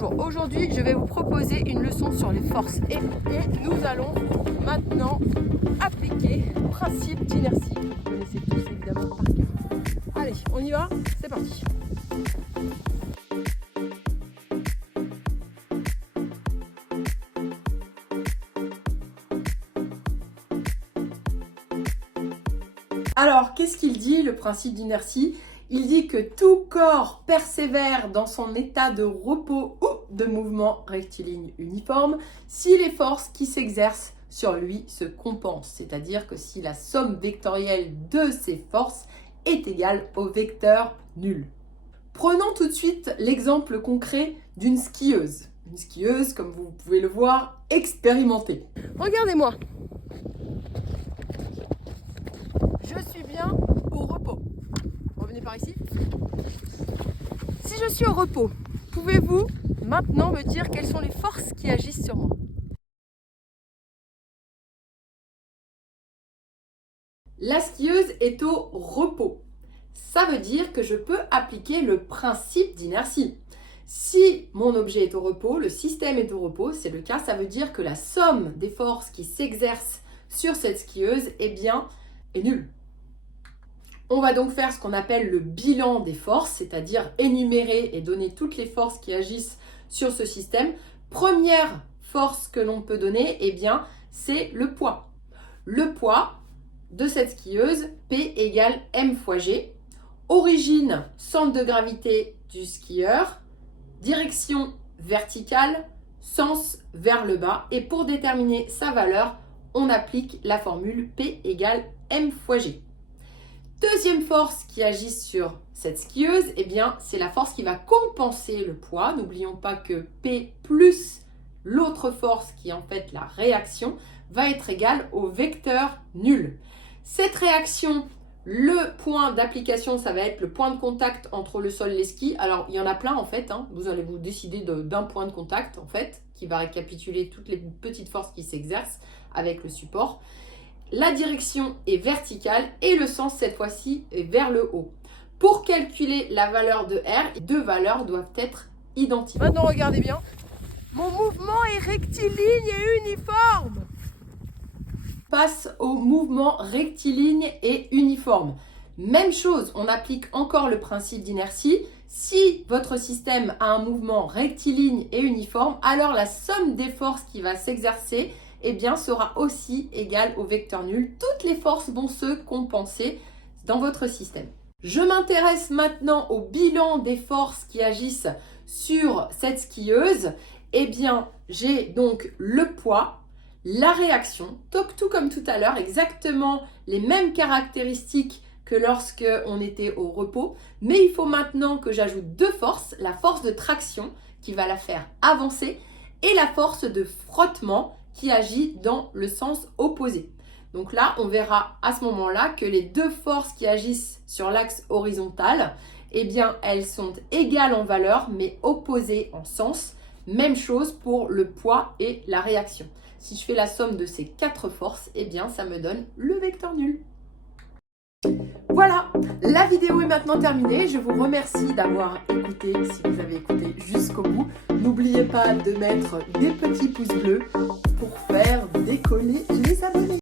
Bonjour, aujourd'hui je vais vous proposer une leçon sur les forces et nous allons maintenant appliquer le principe d'inertie. Vous connaissez tous évidemment par cœur. Allez, on y va, c'est parti. Alors, qu'est-ce qu'il dit, le principe d'inertie? Il dit que tout corps persévère dans son état de repos ou de mouvement rectiligne uniforme si les forces qui s'exercent sur lui se compensent, c'est-à-dire que si la somme vectorielle de ces forces est égale au vecteur nul. Prenons tout de suite l'exemple concret d'une skieuse. Une skieuse, comme vous pouvez le voir, expérimentée. Regardez-moi. Je suis bien au repos. Revenez par ici. Si je suis au repos, pouvez-vous maintenant me dire quelles sont les forces qui agissent sur moi? La skieuse est au repos. Ça veut dire que je peux appliquer le principe d'inertie. Si mon objet est au repos, le système est au repos, c'est le cas, ça veut dire que la somme des forces qui s'exercent sur cette skieuse, eh bien, est nulle. On va donc faire ce qu'on appelle le bilan des forces, c'est-à-dire énumérer et donner toutes les forces qui agissent sur ce système. Première force que l'on peut donner, eh bien, c'est le poids. Le poids de cette skieuse, P égale M fois G. Origine, centre de gravité du skieur. Direction verticale, sens vers le bas. Et pour déterminer sa valeur, on applique la formule P égale M fois G. Deuxième force qui agit sur cette skieuse, eh bien, c'est la force qui va compenser le poids. N'oublions pas que P plus l'autre force qui est en fait la réaction va être égale au vecteur nul. Cette réaction, le point d'application, ça va être le point de contact entre le sol et les skis. Alors, il y en a plein en fait. Vous allez vous décider d'un point de contact en fait, qui va récapituler toutes les petites forces qui s'exercent avec le support. La direction est verticale et le sens cette fois-ci est vers le haut. Pour calculer la valeur de R, les deux valeurs doivent être identiques. Maintenant regardez bien, mon mouvement est rectiligne et uniforme. Passe au mouvement rectiligne et uniforme. Même chose, on applique encore le principe d'inertie. Si votre système a un mouvement rectiligne et uniforme, alors la somme des forces qui va s'exercer eh bien, sera aussi égale au vecteur nul. Toutes les forces vont se compenser dans votre système. Je m'intéresse maintenant au bilan des forces qui agissent sur cette skieuse. Eh bien, j'ai donc le poids, la réaction, tout comme tout à l'heure, exactement les mêmes caractéristiques que lorsque on était au repos. Mais il faut maintenant que j'ajoute deux forces, la force de traction qui va la faire avancer et la force de frottement qui agit dans le sens opposé. Donc là, on verra à ce moment-là que les deux forces qui agissent sur l'axe horizontal, eh bien, elles sont égales en valeur, mais opposées en sens. Même chose pour le poids et la réaction. Si je fais la somme de ces quatre forces, eh bien, ça me donne le vecteur nul. Voilà, la vidéo est maintenant terminée. Je vous remercie d'avoir écouté, si vous avez écouté jusqu'au bout. N'oubliez pas de mettre des petits pouces bleus pour faire décoller les abonnés.